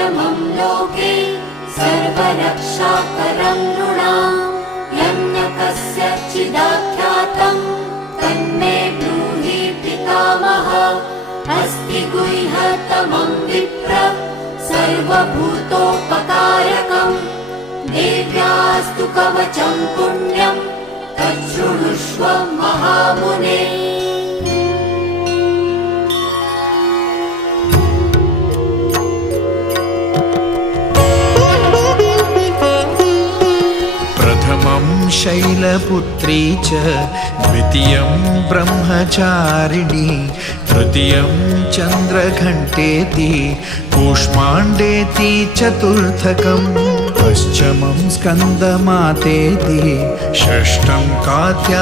परमं लोके सर्वरक्षाकरं नृणाम् यन्न कस्यचिदाख्यातं तन्मे ब्रूहि पितामह अस्ति गुह्यतमं विप्र सर्वभूतोपकारकम् देव्यास्तु कवचं पुण्यं तच्छृणुष्व महामुने। प्रथमं शैलपुत्री च द्वितीयं ब्रह्मचारिणी तृतीयं चन्द्रघण्टेति कूष्माण्डेति चतुर्थकं पञ्चमं स्कन्दमातेति षष्ठं कात्या